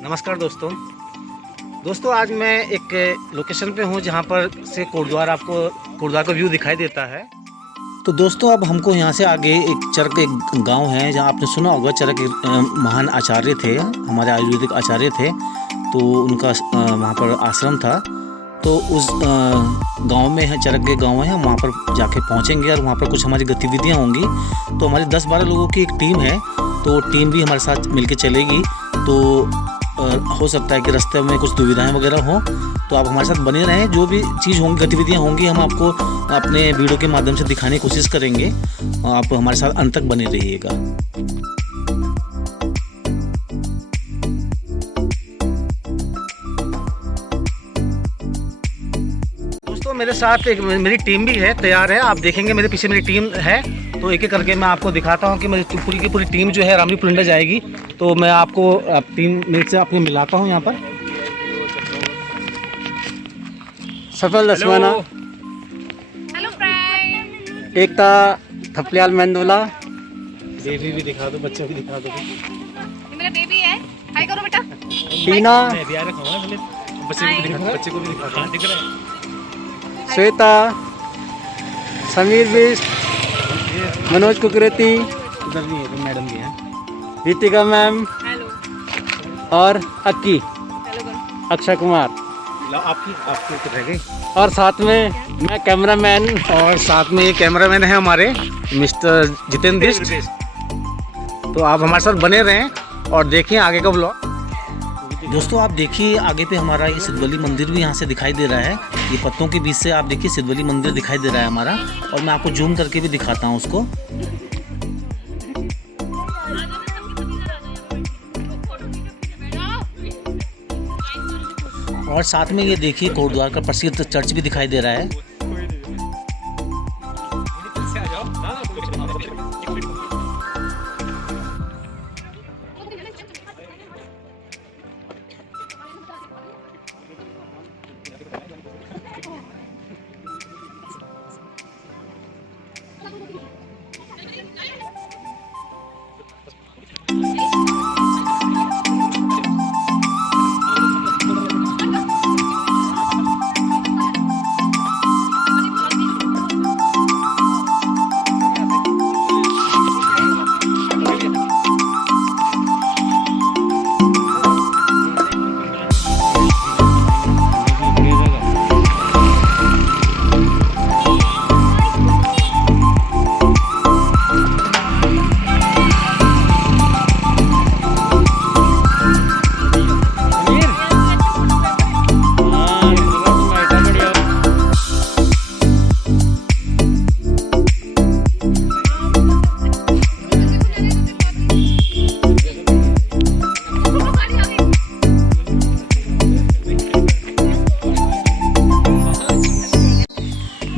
नमस्कार दोस्तों। आज मैं एक लोकेशन पे हूँ जहाँ पर से कोटद्वार का व्यू दिखाई देता है। तो दोस्तों अब हमको यहाँ से आगे एक चरक एक गांव है जहाँ आपने सुना होगा चरक एक महान आचार्य थे, हमारे आयुर्वेदिक आचार्य थे। तो उनका वहाँ पर आश्रम था। तो उस गांव में है, चरक के गांव है, हम वहाँ पर जाके पहुँचेंगे और वहाँ पर कुछ हमारी गतिविधियाँ होंगी। तो हमारी 10-12 लोगों की एक टीम है, तो टीम भी हमारे साथ मिलके चलेगी। तो हो सकता है कि रास्ते में कुछ दुविधाएं वगैरह हों, तो आप हमारे साथ बने रहें। जो भी चीज़ होंगी, गतिविधियां होंगी, हम आपको अपने वीडियो के माध्यम से दिखाने की कोशिश करेंगे। आप हमारे साथ अंत तक बने रहिएगा। दोस्तों मेरे साथ एक मेरी टीम भी है, तैयार है। आप देखेंगे मेरे पीछे मेरी टीम है। तो एक एक करके मैं आपको दिखाता हूँ कि मेरी पूरी की पूरी टीम जो है रामली पुलिंदा जाएगी। तो मैं आपको 3 मिनट से आपको मिलाता हूँ यहाँ पर। सफल दसवाना, हेलो फ्रेंड, एकता थपलियाल मेंदोला, बेबी भी दिखा दो, बच्चे भी दिखा दो। ये मेरा बेबी है। हाय करो बेटा। टीना, मैं भी आ रखा हूँ पहले, बच्चे को भी दिखा दिख रहा है। श्वेता, समीर बिस्ट, मनोज कुकरेती, उधर भी है, मैडम भी है। रितिका मैम हेलो और अक्की, हेलो करो। अक्षय कुमार, आपकी तो रह गई। और साथ में मैं कैमरामैन। और साथ में ये कैमरामैन है हमारे मिस्टर जितेंद्र बिष्ट। तो आप हमारे साथ बने रहें और देखिए आगे का ब्लॉग। दोस्तों आप देखिए आगे पे हमारा ये सिद्धवली मंदिर भी यहाँ से दिखाई दे रहा है। ये पत्तों के बीच से आप देखिए सिद्धवली मंदिर दिखाई दे रहा है हमारा। और मैं आपको जूम करके भी दिखाता हूँ उसको। और साथ में ये देखिए कोटद्वार का प्रसिद्ध चर्च भी दिखाई दे रहा है।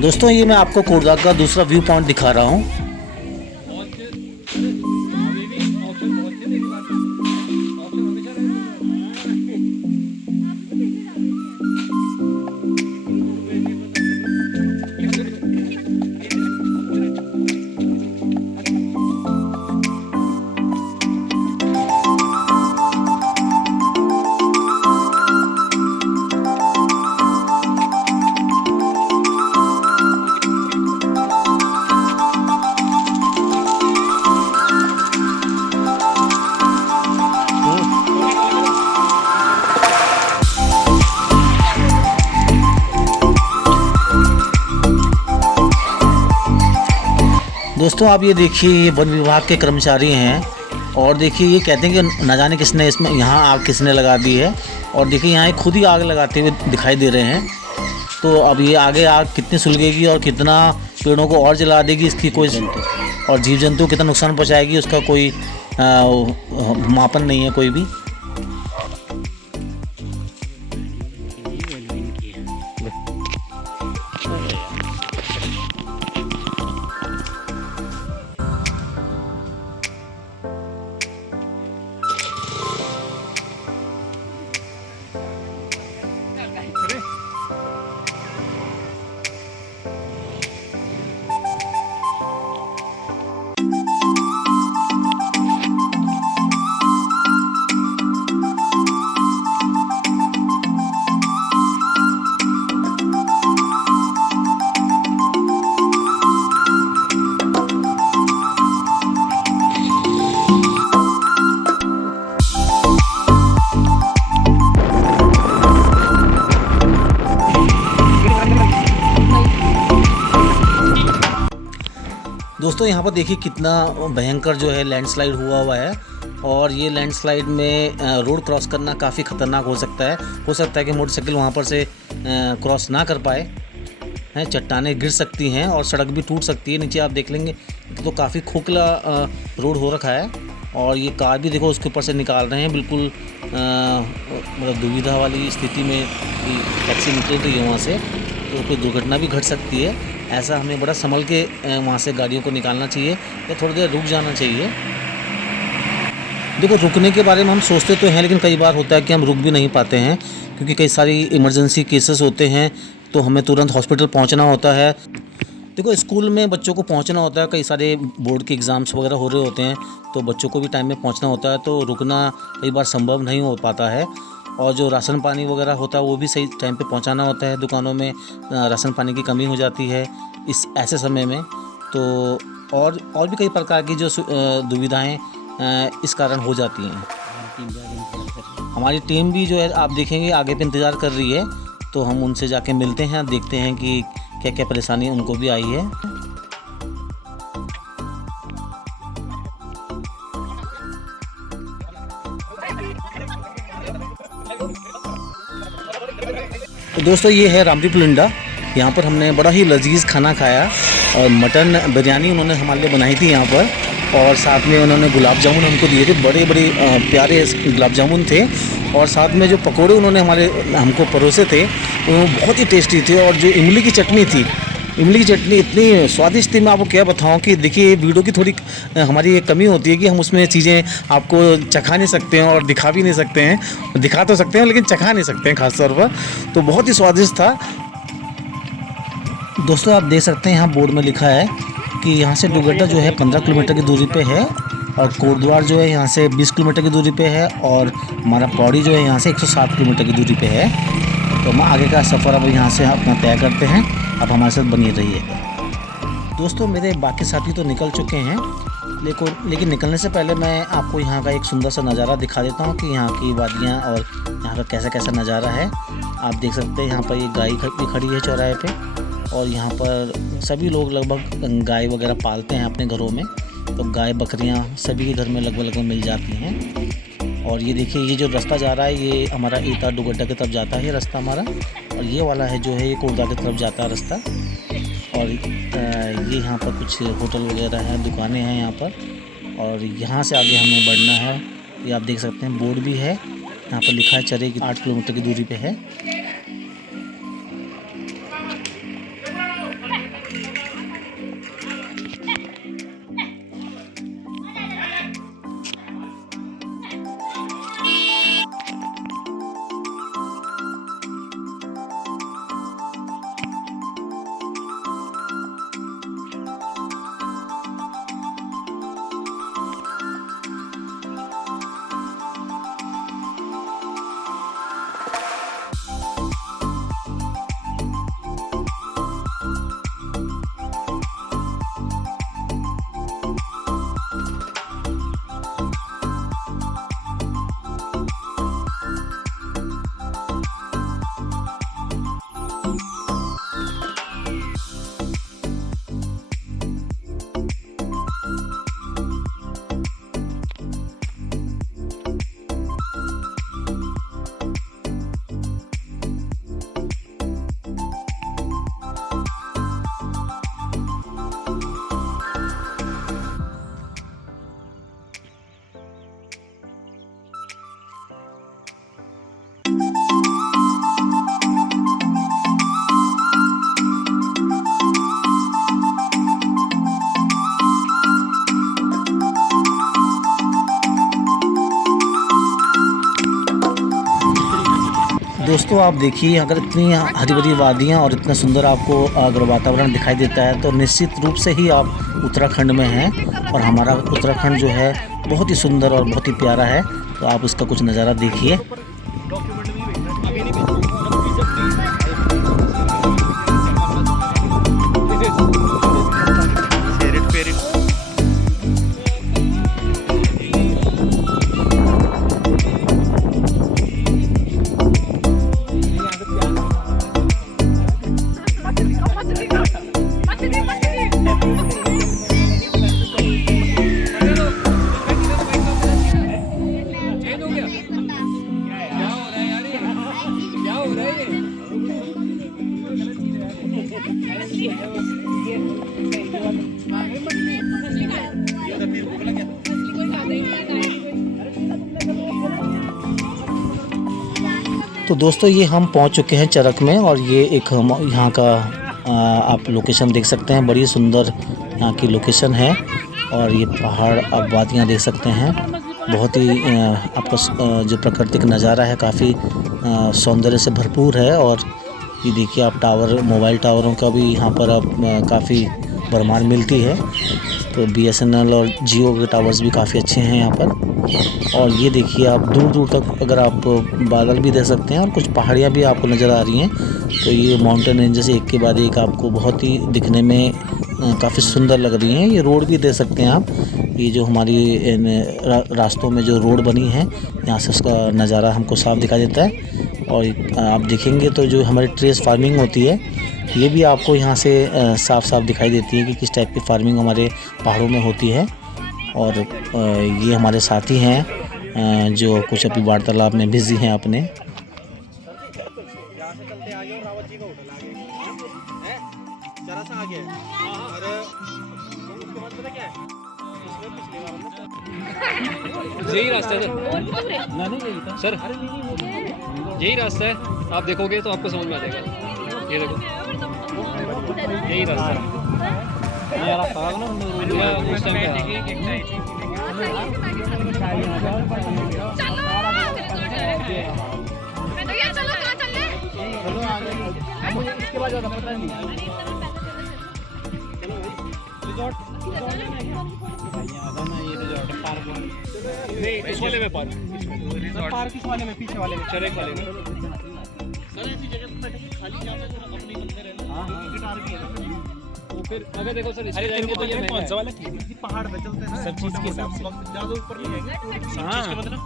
दोस्तों ये मैं आपको कोटद्वार का दूसरा व्यू पॉइंट दिखा रहा हूँ। दोस्तों आप ये देखिए ये वन विभाग के कर्मचारी हैं। और देखिए ये कहते हैं कि न जाने किसने इसमें यहाँ आग किसने लगा दी है। और देखिए यहाँ खुद ही आग लगाते हुए दिखाई दे रहे हैं। तो अब ये आगे आग कितनी सुलगेगी और कितना पेड़ों को और जला देगी इसकी कोई, और जीव जंतु कितना नुकसान पहुँचाएगी उसका कोई मापन नहीं है कोई भी। दोस्तों यहाँ पर देखिए कितना भयंकर जो है लैंडस्लाइड हुआ है, और ये लैंडस्लाइड में रोड क्रॉस करना काफ़ी ख़तरनाक हो सकता है कि मोटरसाइकिल वहाँ पर से क्रॉस ना कर पाए हैं। चट्टानें गिर सकती हैं और सड़क भी टूट सकती है। नीचे आप देख लेंगे तो काफ़ी खोखला रोड हो रखा है, और ये कार भी देखो उसके ऊपर से निकाल रहे हैं। बिल्कुल मतलब दुविधा वाली स्थिति में टैक्सी निकल रही है वहाँ से, तो कोई दुर्घटना भी घट सकती है। ऐसा हमें बड़ा संभल के वहाँ से गाड़ियों को निकालना चाहिए या थोड़ी देर रुक जाना चाहिए। देखो रुकने के बारे में हम सोचते तो हैं, लेकिन कई बार होता है कि हम रुक भी नहीं पाते हैं, क्योंकि कई सारी इमरजेंसी केसेस होते हैं तो हमें तुरंत हॉस्पिटल पहुंचना होता है। देखो स्कूल में बच्चों को पहुंचना होता है, कई सारे बोर्ड के एग्ज़ाम्स वगैरह हो रहे होते हैं, तो बच्चों को भी टाइम में पहुंचना होता है, तो रुकना कई बार संभव नहीं हो पाता है। और जो राशन पानी वगैरह होता है वो भी सही टाइम पे पहुंचाना होता है। दुकानों में राशन पानी की कमी हो जाती है इस ऐसे समय में, तो और भी कई प्रकार की जो दुविधाएँ इस कारण हो जाती हैं। हमारी टीम भी जो है आप देखेंगे आगे पे इंतज़ार कर रही है, तो हम उनसे जाके मिलते हैं, देखते हैं कि क्या क्या परेशानी उनको भी आई है। तो दोस्तों ये है रामदी पुलिंदा। यहाँ पर हमने बड़ा ही लजीज खाना खाया, और मटन बिरयानी उन्होंने हमारे लिए बनाई थी यहाँ पर, और साथ में उन्होंने गुलाब जामुन हमको दिए थे। बड़े बड़े प्यारे गुलाब जामुन थे, और साथ में जो पकोड़े उन्होंने हमको परोसे थे वो बहुत ही टेस्टी थे। और जो इमली की चटनी थी, इमली की चटनी इतनी स्वादिष्ट थी, मैं आपको क्या बताऊं कि देखिए वीडियो की थोड़ी हमारी एक कमी होती है कि हम उसमें चीज़ें आपको चखा नहीं सकते हैं और दिखा भी नहीं सकते हैं। दिखा तो सकते हैं लेकिन चखा नहीं सकते हैं ख़ास तौर पर। तो बहुत ही स्वादिष्ट था। दोस्तों आप देख सकते हैं यहाँ बोर्ड में लिखा है कि यहाँ से डुगड्डा जो है 15 किलोमीटर की दूरी पे है, और कोटद्वार जो है यहाँ से 20 किलोमीटर की दूरी पे है, और हमारा पौड़ी जो है यहाँ से 107 किलोमीटर की दूरी पे है। तो हम आगे का सफ़र अब यहाँ से अपना तय करते हैं। आप हमारे साथ बनी रहिए। दोस्तों मेरे बाकी साथी तो निकल चुके हैं, लेकिन निकलने से पहले मैं आपको यहाँ का एक सुंदर सा नज़ारा दिखा देता हूँ कि यहाँ की वादियाँ और यहाँ का कैसा कैसा नज़ारा है। आप देख सकते हैं यहाँ पर ये गाय भी खड़ी है चौराहे पे, और यहाँ पर सभी लोग लगभग गाय वगैरह पालते हैं अपने घरों में, तो गाय बकरियाँ सभी के घर में लगभग मिल जाती हैं। और ये देखिए ये जो रास्ता जा रहा है ये हमारा एटा डुगड्डा की तरफ जाता है, ये रास्ता हमारा, और ये वाला है जो है ये कोटद्वार की तरफ जाता है रास्ता। और ये यहाँ पर कुछ होटल वगैरह हैं, दुकानें हैं यहाँ पर, और यहाँ से आगे हमें बढ़ना है। ये आप देख सकते हैं बोर्ड भी है, यहाँ पर लिखा है चरे की 8 किलोमीटर की दूरी पे है। दोस्तों आप देखिए अगर इतनी हरी भरी वादियाँ और इतना सुंदर आपको अगर वातावरण दिखाई देता है तो निश्चित रूप से ही आप उत्तराखंड में हैं। और हमारा उत्तराखंड जो है बहुत ही सुंदर और बहुत ही प्यारा है, तो आप उसका कुछ नज़ारा देखिए। तो दोस्तों ये हम पहुंच चुके हैं चरक में और ये एक हम यहाँ का आप लोकेशन देख सकते हैं। बड़ी सुंदर यहाँ की लोकेशन है और ये पहाड़ आप वादियाँ देख सकते हैं। बहुत ही आपको जो प्राकृतिक नज़ारा है काफ़ी सौंदर्य से भरपूर है। और ये देखिए आप टावर, मोबाइल टावरों का भी यहाँ पर आप काफ़ी भरमार मिलती है। तो BSNL और जियो के टावर्स भी काफ़ी अच्छे हैं यहाँ पर। और ये देखिए आप दूर दूर तक अगर आप बादल भी देख सकते हैं और कुछ पहाड़ियाँ भी आपको नज़र आ रही हैं। तो ये माउंटेन रेंजेस एक के बाद एक आपको बहुत ही दिखने में काफ़ी सुंदर लग रही हैं। ये रोड भी देख सकते हैं आप, ये जो हमारी रास्तों में जो रोड बनी है यहाँ से उसका नज़ारा हमको साफ दिखाई देता है। और आप देखेंगे तो जो हमारी ट्रेस फार्मिंग होती है ये भी आपको यहाँ से साफ साफ दिखाई देती है कि किस टाइप की फार्मिंग हमारे पहाड़ों में होती है। और ये हमारे साथी हैं जो कुछ अभी वार्तालाप में बिजी हैं अपने। यही रास्ता है सर, यही रास्ता है। आप देखोगे तो आपको समझ में आ जाएगा। ये देखो यही रास्ता है। उस टाइम इस वाले में पार्क इस वाले में, पीछे वाले में, चरक वाले में सर ऐसी जगह खाली जहाँ पे अपने मंदिर है ना, गिटार भी है। तो फिर अगर देखो सर इसके जाएंगे तो ये कौन सा वाला पहाड़ पे चलते हैं सब चीज के हिसाब से, ज्यादा ऊपर नहीं जाएंगे। हां मतलब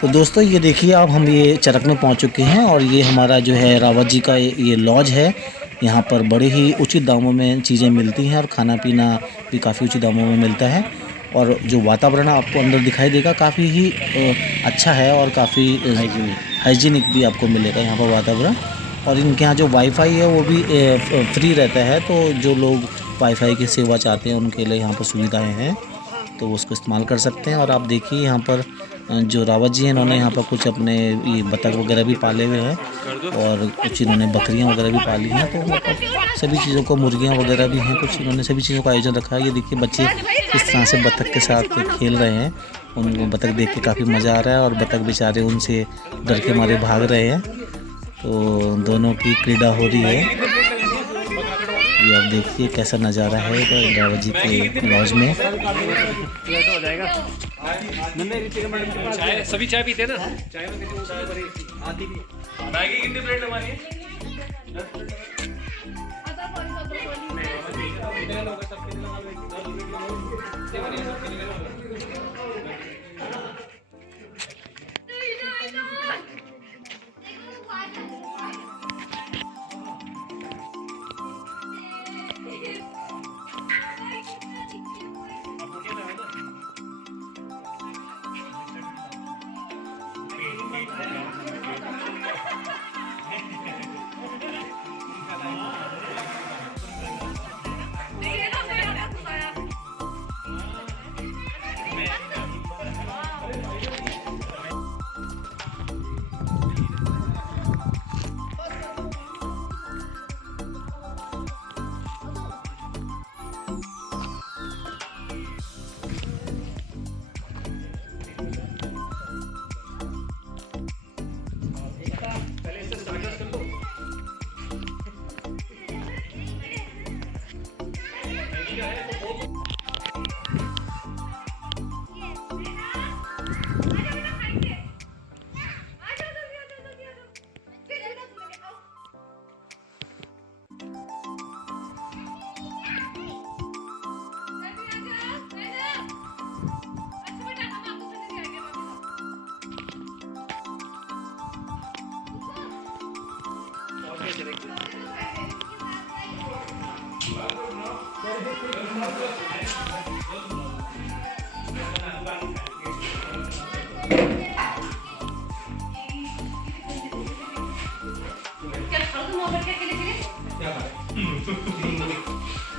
तो दोस्तों ये देखिए आप हम ये चरक में पहुंच चुके हैं और ये हमारा जो है रावत जी का ये लॉज है। यहाँ पर बड़े ही उचित दामों में चीज़ें मिलती हैं और खाना पीना भी काफ़ी उचित दामों में मिलता है। और जो वातावरण आपको अंदर दिखाई देगा काफ़ी ही अच्छा है और काफ़ी हाइजीनिक भी आपको मिलेगा यहाँ पर वातावरण। और इनके यहाँ जो वाईफाई है वो भी फ्री रहता है। तो जो लोग वाईफाई की सेवा चाहते हैं उनके लिए यहाँ पर सुविधाएं हैं, तो वो उसको इस्तेमाल कर सकते हैं। और आप देखिए यहाँ पर जो रावत जी हैं इन्होंने यहाँ पर कुछ अपने ये बतख वगैरह भी पाले हुए हैं और कुछ इन्होंने बकरियाँ वगैरह भी पाली हैं। तो मतलब सभी चीज़ों को, मुर्गियाँ वगैरह भी हैं कुछ, इन्होंने सभी चीज़ों का आयोजन रखा है। ये देखिए बच्चे किस तरह से बतख के साथ खेल रहे हैं। उनको बतख देख के काफ़ी मज़ा आ रहा है और बतख बेचारे उनसे डर के मारे भाग रहे हैं। तो दोनों की क्रीड़ा हो रही है। ये आप देखिए कैसा नज़ारा है रावत जी के लॉज में। चाय सभी चाय पीते हैं ना, चाय में मैगी कितनी प्लेट लगवानी है?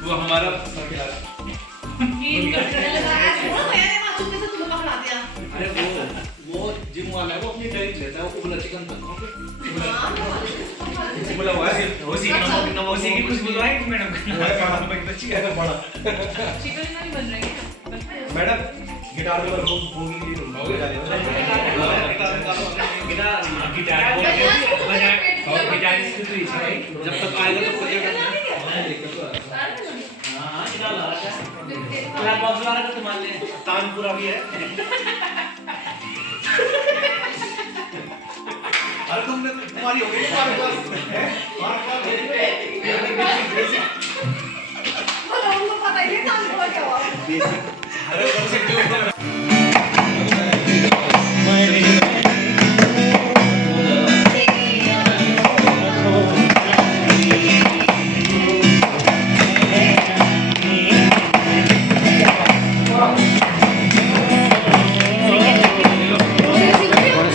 वो हमारा अरे वो जिम वाला है वो अपनी डाइट लेता है, वो उबला चिकन था। ओके उबला हुआ है वो सीखी कुछ बुलवाई मैडम बच्ची है बड़ा चिकन नहीं बन रही है मैडम गिटार में भूगी की रूम हो गया गिटार गिटार इसकी तो इच्छा है जब तक आएगा तो बजेगा हां निकाल रहा है क्लैप बॉक्स वाला का तो मान ले तानपुरा भी है अरे तुमने तुम्हारी हो गई तुम्हारे पास है हमारे पास उनको पता ही नहीं तानपुरा क्या हुआ अरे कौन से क्यों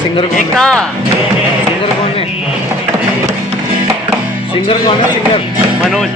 सिंगर कौन है? सिंगर कौन है? सिंगर मनोज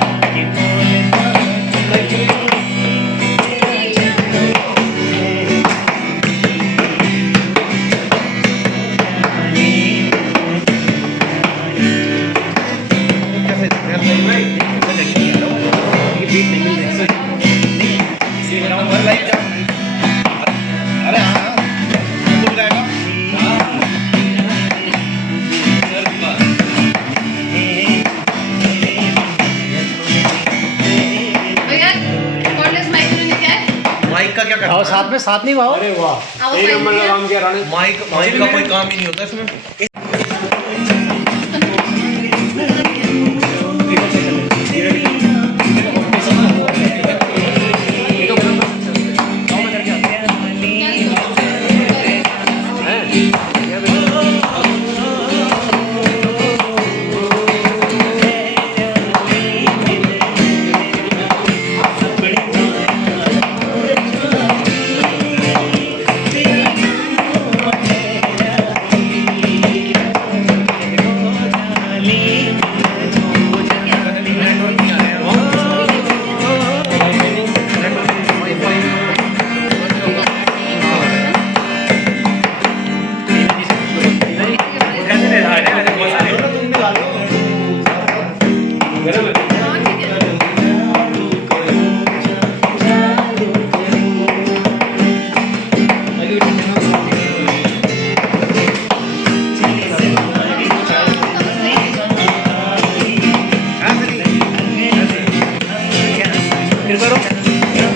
और साथ नहीं भाव। अरे वाह ये नंबर का काम किया रानी माइक का कोई काम ही नहीं होता इसमें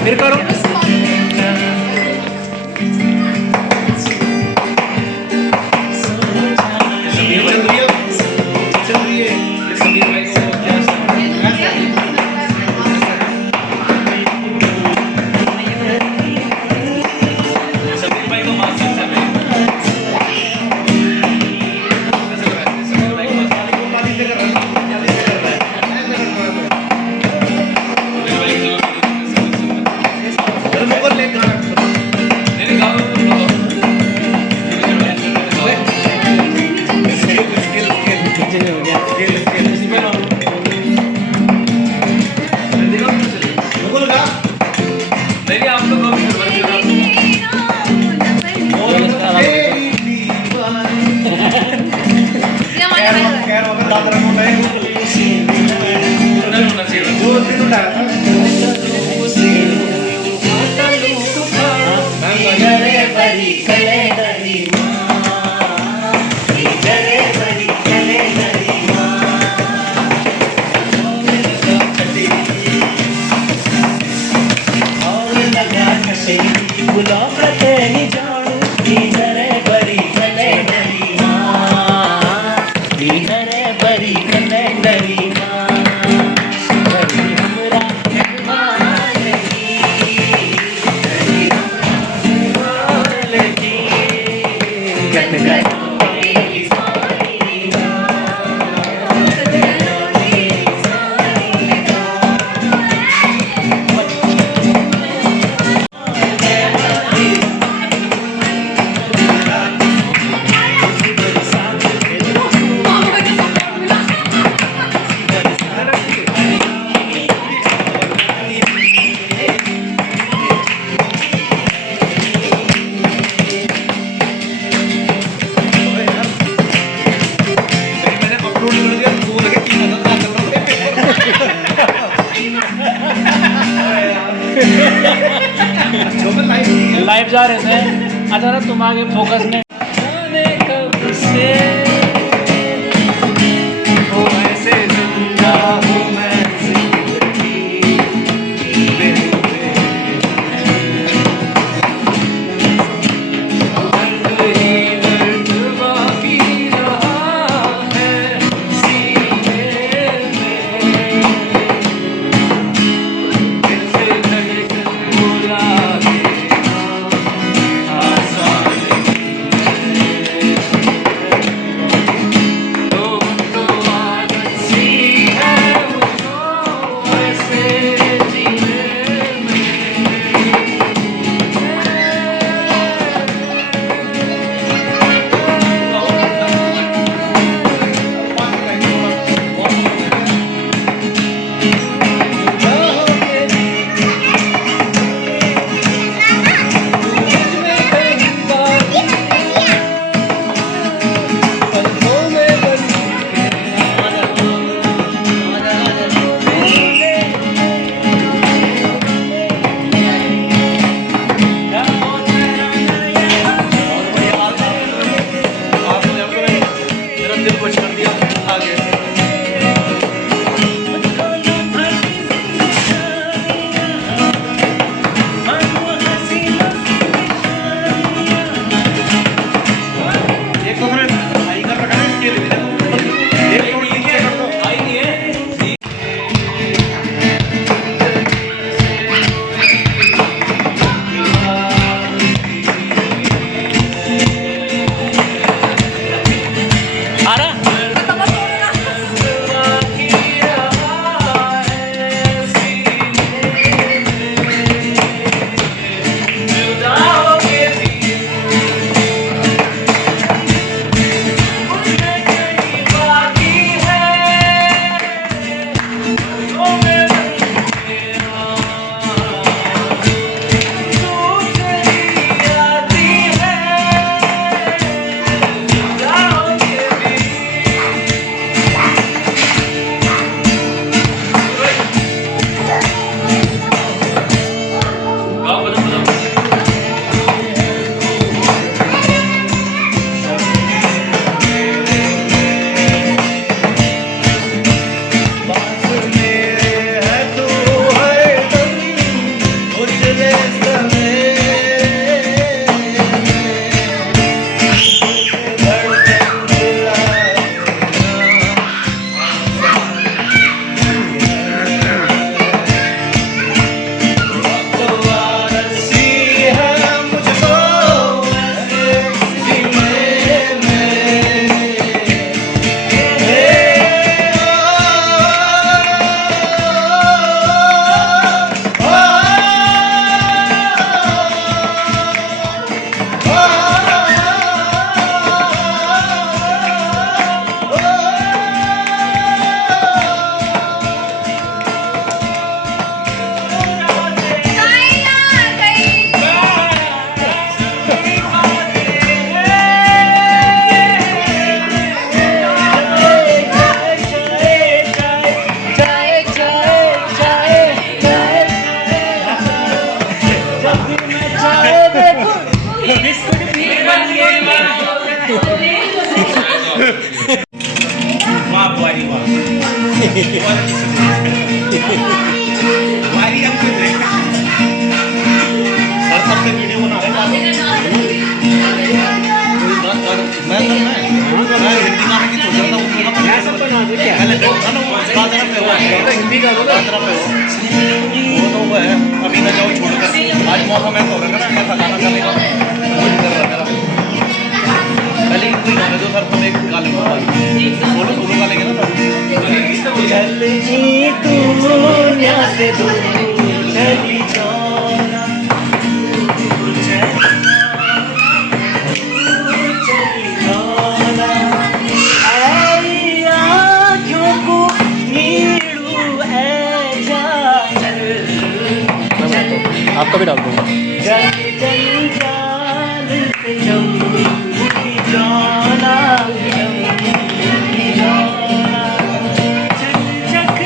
फिर करो जा रहे थे, अचानक तुम आगे फोकस में। जाने कब से ओ ऐसे जिंदा हूँ मैं जिंदगी में, दर्द ही दर्द बाकी रहा है सीने में, दिल से धड़कन बुला हिंदी का वो तो वो है अभी न जाओ छोड़कर आज मौसम ऐसा हो रहा है ना ऐसा गाना करने का मन कर रहा है पहले कोई गाने दो सर तुम एक गा लेंगे सोलो सोलो गा लेंगे ना सर चलनी दुनिया से दूर चली जाना चली जाना आई आँखों को नीड़ू है जान आपका भी डाल दूंगा जल जल जान से जमूरी जाना जमूरी जाना चक चक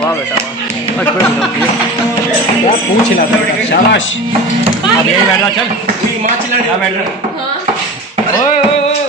वाह बेटा वाह, क्या पूछ ना बेटा, शाबाश। अब यही बैठ रहा, चल यहाँ बैठ रहा। ओए ओए ओए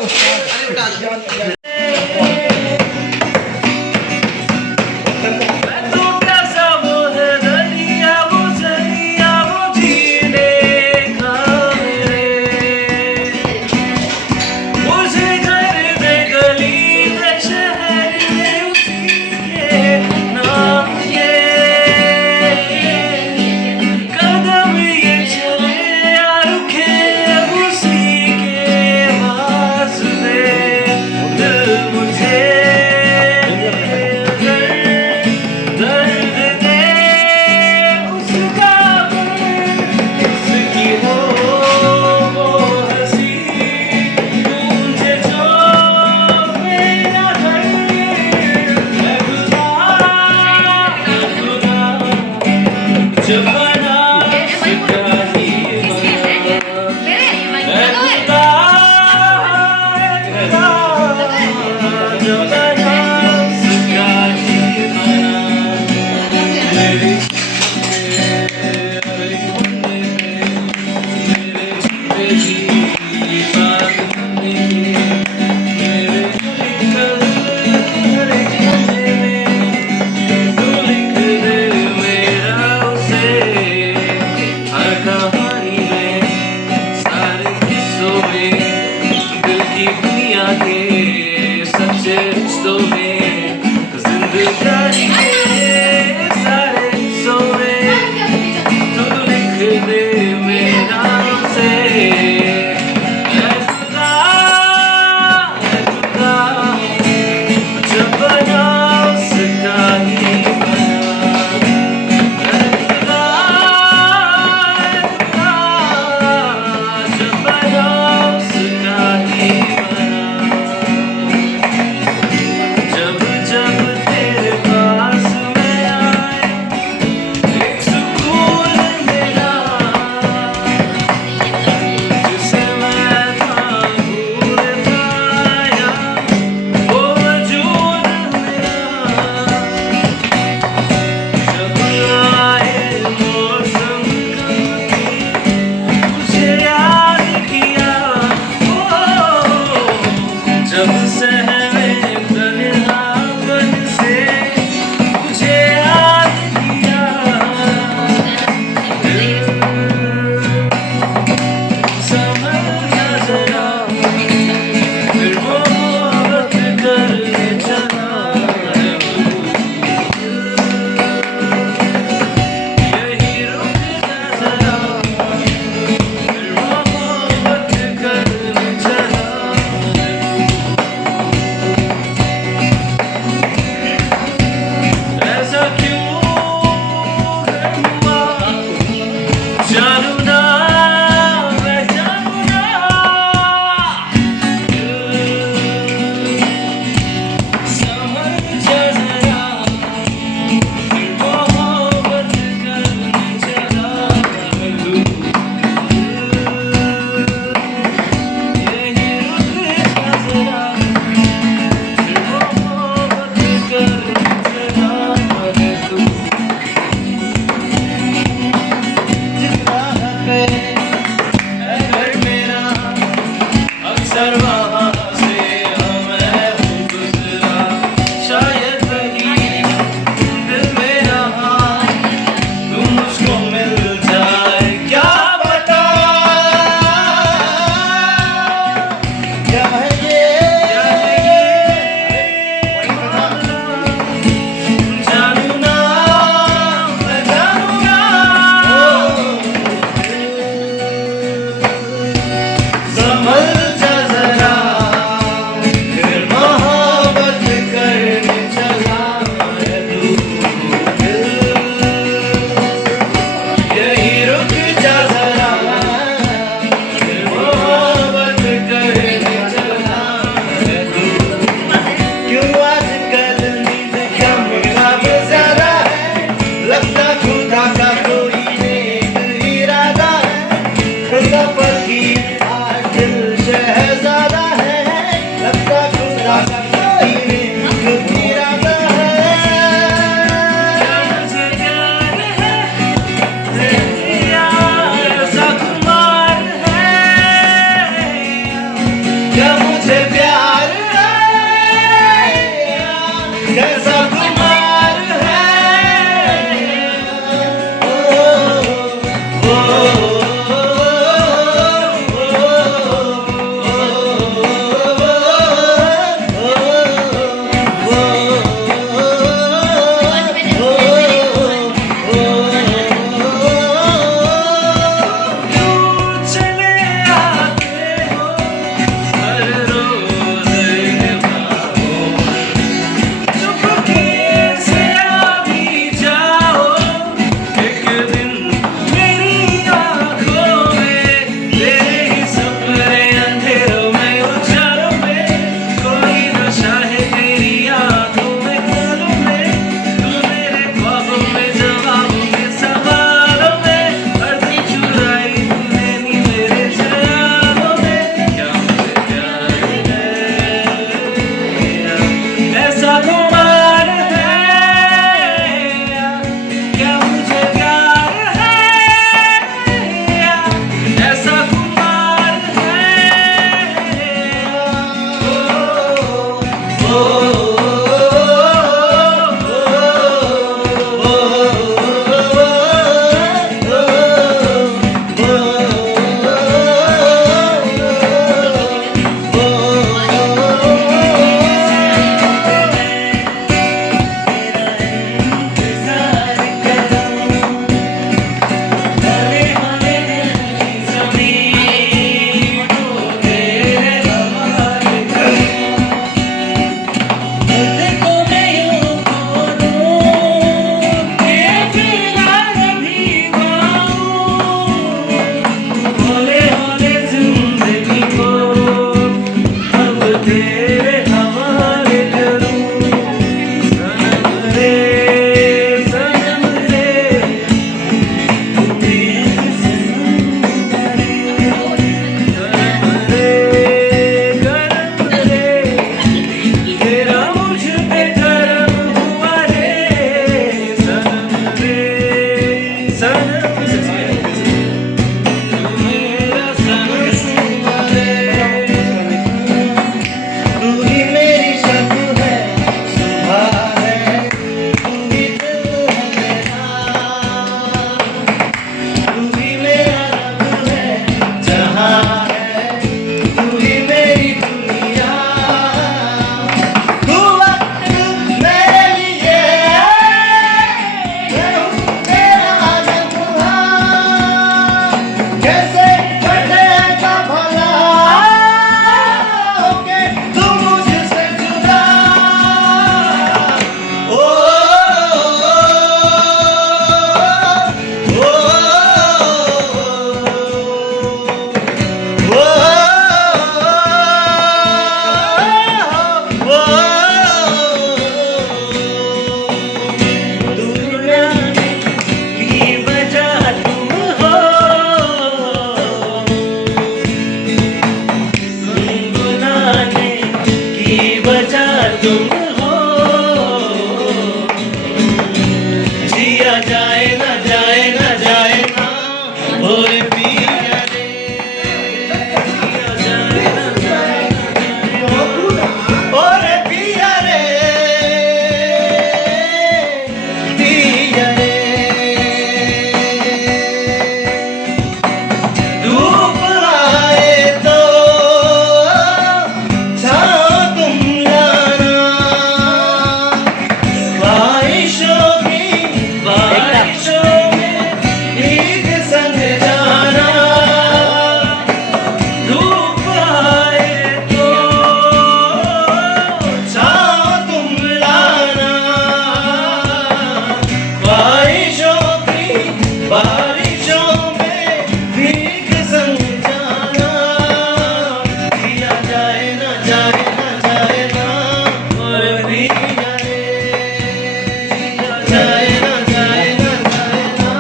जाए ना जाए ना जाए ना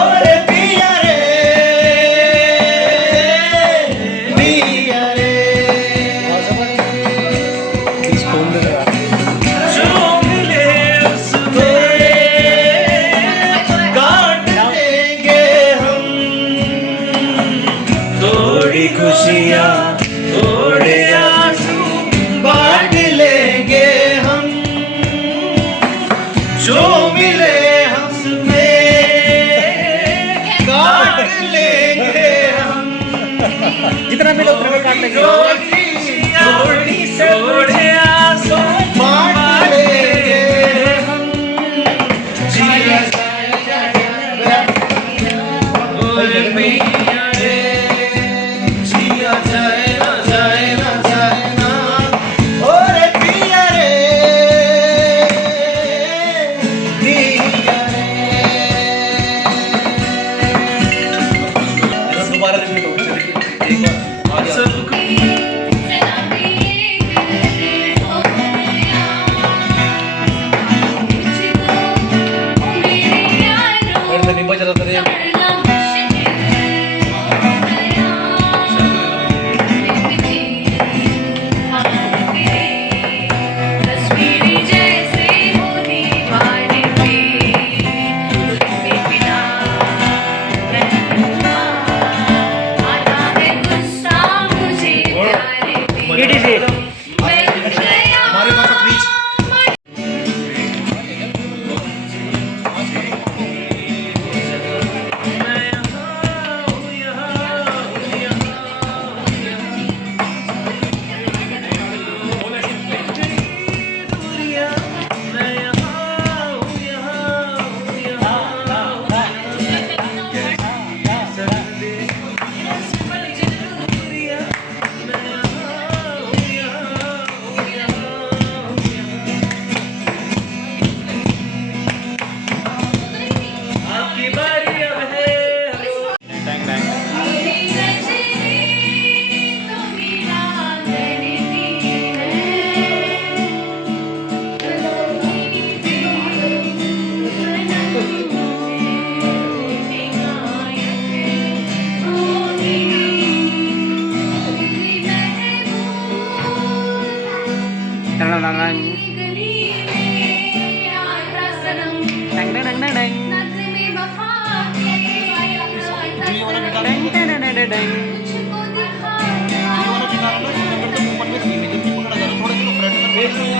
ओरे पिया रे पिया रे जो मिले उसमें काट लेंगे हम थोड़ी खुशियाँ थोड़े आंसू बांट लेंगे हम जो मिले हंसमें काट लेंगे हम जितना मिले उतना में काट लेंगे। थोड़ी थोड़े आंसू बांट लेंगे हम जिया ओए पिया रे जिया जाए ना जाए ना जाए ना ओरे पिया रे पिया रे दोबारा रिपीट हो गया एक बार सब हमारे पास बीच आपकी बारी अब है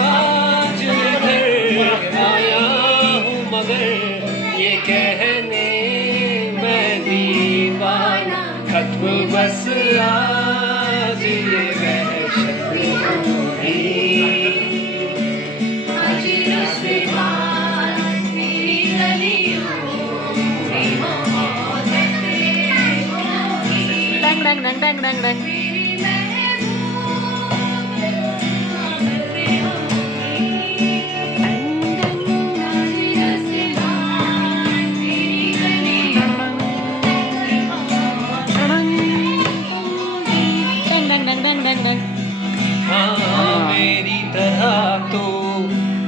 आज इधर आया हूँ मगर ये कहने मैं दीवाना खत्म बस आज ये वहशत हुई हाँ मेरी तरह तो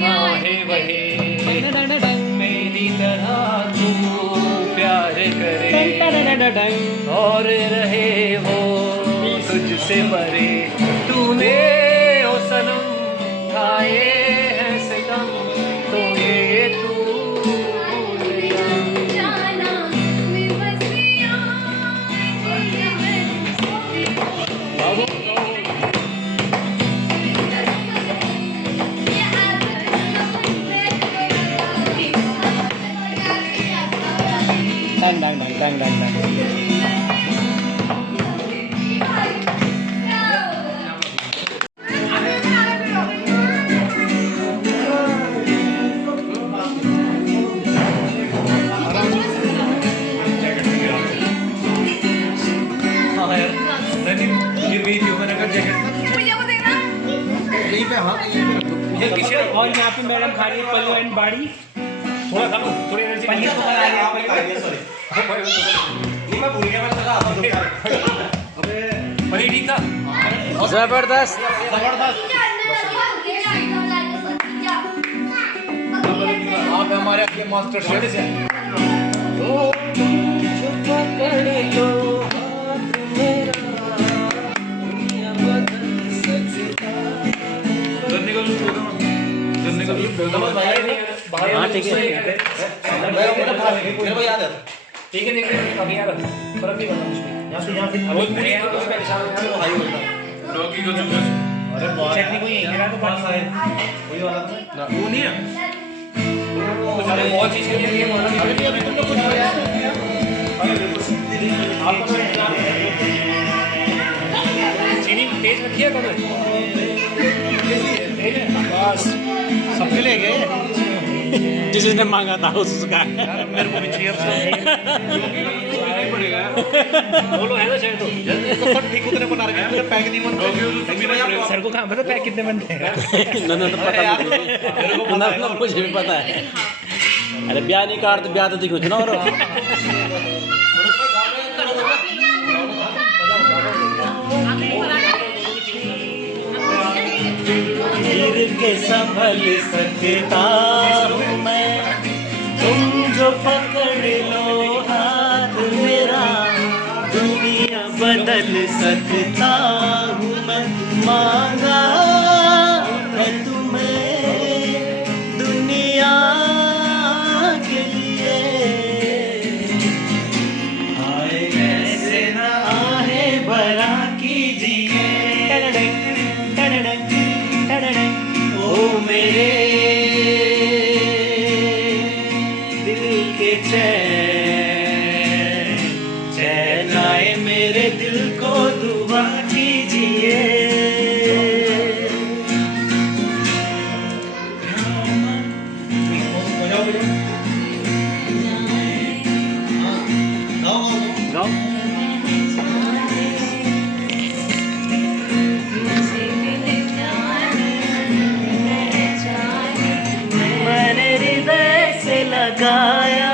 आहे वहे मेरी तरह तू प्यार करे और रहे वो तुझसे परे तूने ओ सनम खाए हैं सितम तो ये तू भूल जा। और यहाँ पे मैडम खा रही है पल्लू एंड बाड़ी। थोड़ा खा लो, थोड़ी एनर्जी पनीर तो बना रही है। पनीर ठीक था, जबरदस्त जबरदस्त वहाँ पे हमारे अगले मास्टर शेफ हाँ ठीक है मेरे को याद है ठीक है, देख रहे हैं अभी यार फर्क नहीं पड़ता मुझे। यहाँ से अब वो पूरी है उसमें निशान है वो हाई होता है। डॉगी को चुप अरे चटनी कोई है मेरा तो पास है वही वाला ना वो नहीं है। अरे बहुत चीज के लिए ये मालूम है अभी तुम लोग कुछ बोला आपको चीनी तेज रखिए कम तेज है बस सबके ले गए जिसने मांगा था उसका। मेरे को भी चाहिए पड़ेगा बोलो है ना शायद तो इसको ठीक उतने बना रखे हैं पैक नहीं बन सर को कहाँ पता पैक कितने बनते हैं ना तो पता ना मुझे भी पता है। अरे ब्याह नहीं काट तो ब्याह तो दिखो ना और गिर के संभल सकता हूँ मैं, तुम जो पकड़ लो हाथ मेरा, दुनिया बदल सकता हूँ मैं। मांगा है तुम्हें दुनिया के लिए, आए ऐसे ना आहे भरा कीजिए। ओ मेरे दिल के चैन, चैन आए मेरे दिल को दुआ कीजिए। मैंने हृदय से लगाया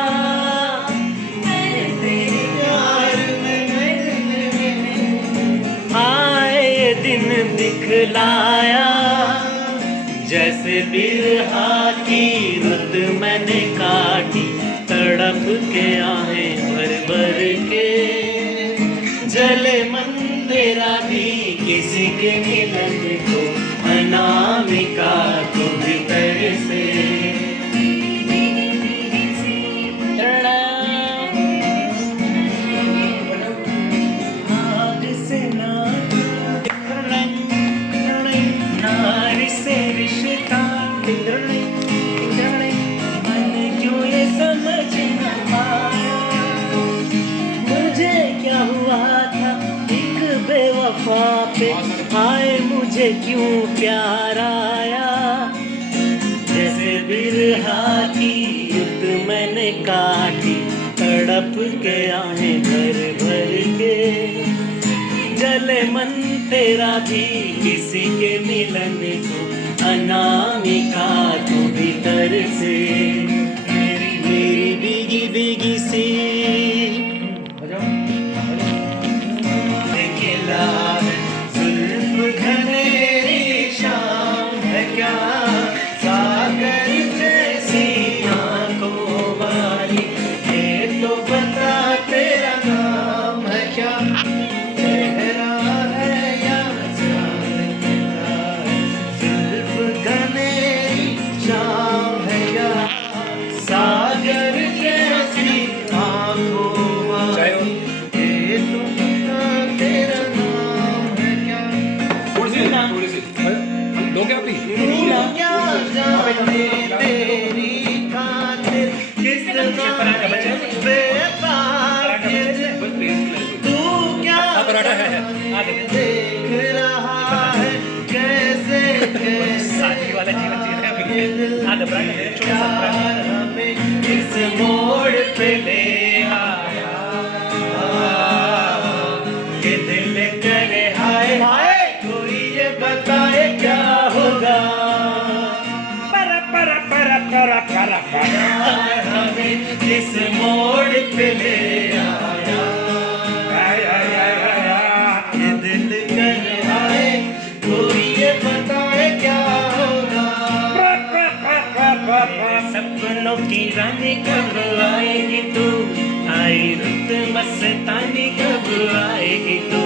आए ये दिन दिखलाया, जैसे बिरहा की रुत मैंने काटी, तड़प के आहें भर भर के, जले मन तेरा भी किसी के मिलन को, अनामिका को भीतर से। आग से नारी से रिश्ता, मन क्यों ये समझ न पाया, मुझे क्या हुआ था एक बेवफा पे, हाय मुझे क्यों प्यार आया। जैसे बिरहा की रुत मैंने काटी, तड़प के आहें भर भर के, जले मन तेरा भी किसी के मिलन को, अनामिका को भीतर से। मेरी मेरी भीगी भीगी सी खिला जुल्फ घनेरी शाम है क्या, सागर जैसी आंखों वाली, ये तो बता तेरा नाम है क्या, चेहरा है या चांद है, जुल्फ घनेरी शाम है क्या, सागर जैसी आंखों वाली, ये तो बता तेरा नाम है क्या। थोड़ी सी दो क्या अपनी दुनिया जाने तेरी खातिर कितना बेबाकी, तू क्या देख रहा है, कैसे साथी वाला जीवन जी रहे हैं प्यार हमें इस मोड़ पे ले आया, ये दिल करे हाय हाय, कोई ये बताए क्या होगा। हमें इस मोड़ पे ले आया, ये दिल करे हाय, कोई ये बताए क्या होगा। सपना सपनों की रानी कब आएगी तू, आई रुत मस्तानी कब आएगी तू,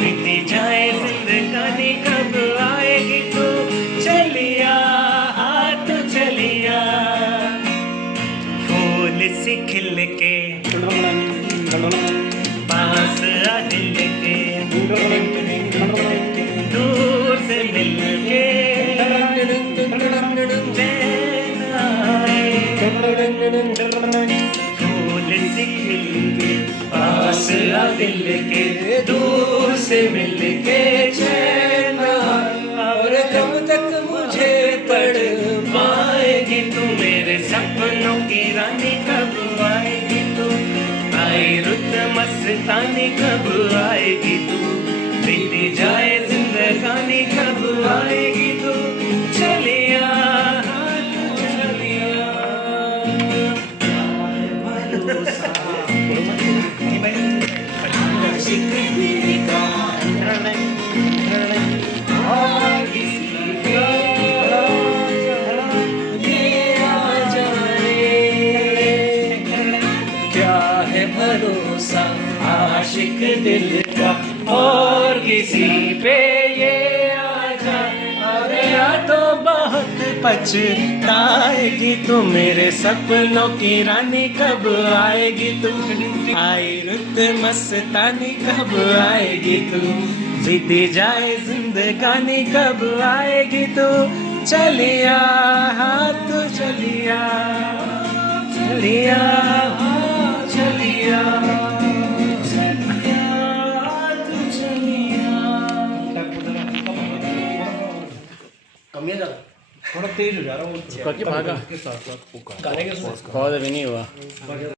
बीती जाए जिंदगानी कब आएगी तू, चलिया हाथ चलिया, फूल सी खिल के पास आ दिल के, दूर से मिल के चैन आए, फूल सी खिल के पास आ दिल के, दूर से मिल के चैन आए, और कब तक मुझे तड़ पाएगी तू, मेरे सपनों की रानी कब आएगी तू, आई रुत मस्तानी कब आएगी तू, बीती जाए जिंदगानी कब आएगी तू, चलिया हाथ चलिया, भरोसा आशिक दिल का और किसी पे ये आ जाए, क्या है भरोसा आशिक दिल का और किसी पे ये आ जाए, अरे या तो बहुत पछताएगी तू, मेरे सपनों की रानी कब आएगी तू, आई रुत मस्तानी कब आएगी तू, बीती जाए जिंदगानी कब आएगी तू, चलिया हाथ चलिया, चलिया चलिया, चलिया हाथ चलिया। थोड़ा तेज हो जा रहा हूँ भागा के साथ साथ गाने के साथ बहुत अभी नहीं हुआ बॉर्डर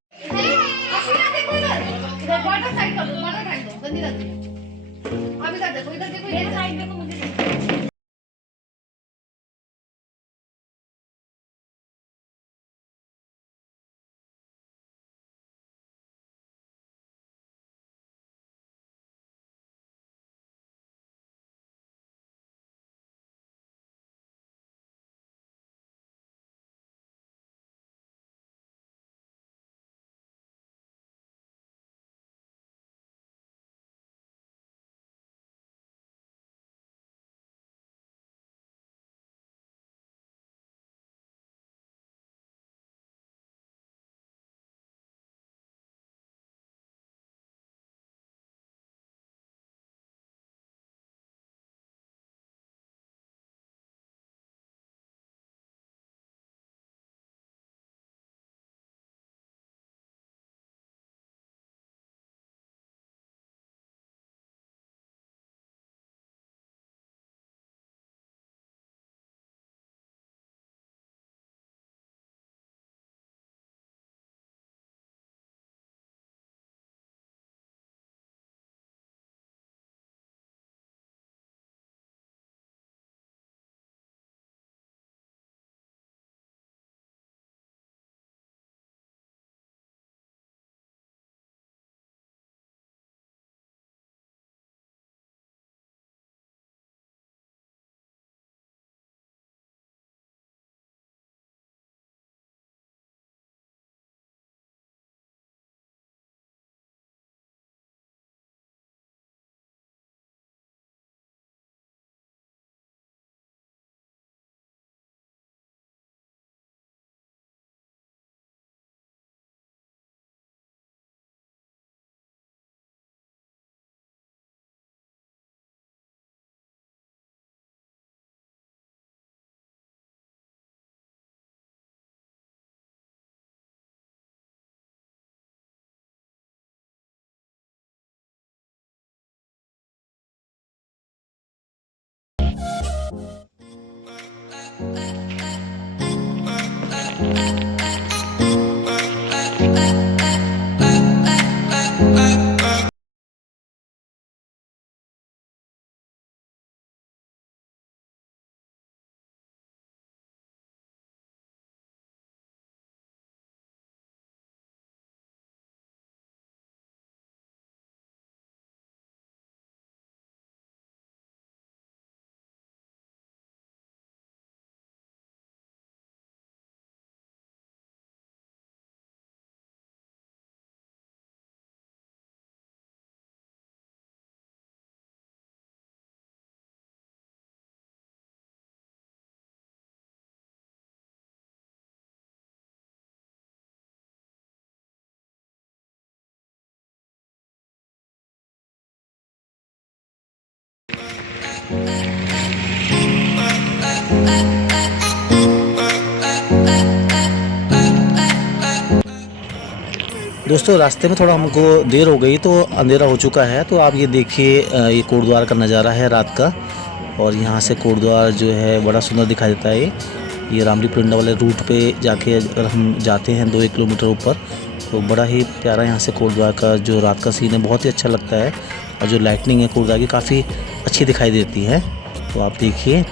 साइड कर दो, बॉर्डर साइड दो, गंदी लगती है। अब इधर देखो, इधर देखो, इधर साइड देखो, मुझे देखो। दोस्तों रास्ते में थोड़ा हमको देर हो गई तो अंधेरा हो चुका है। तो आप ये देखिए ये कोटद्वार का नज़ारा है रात का, और यहाँ से कोटद्वार जो है बड़ा सुंदर दिखाई देता है। ये रामली पिंडा वाले रूट पे जाके अगर हम जाते हैं 2-1 किलोमीटर ऊपर, तो बड़ा ही प्यारा यहाँ से कोटद्वार का जो रात का सीन है बहुत ही अच्छा लगता है। और जो लाइटनिंग है कोटद्वार की काफ़ी अच्छी दिखाई देती है। तो आप देखिए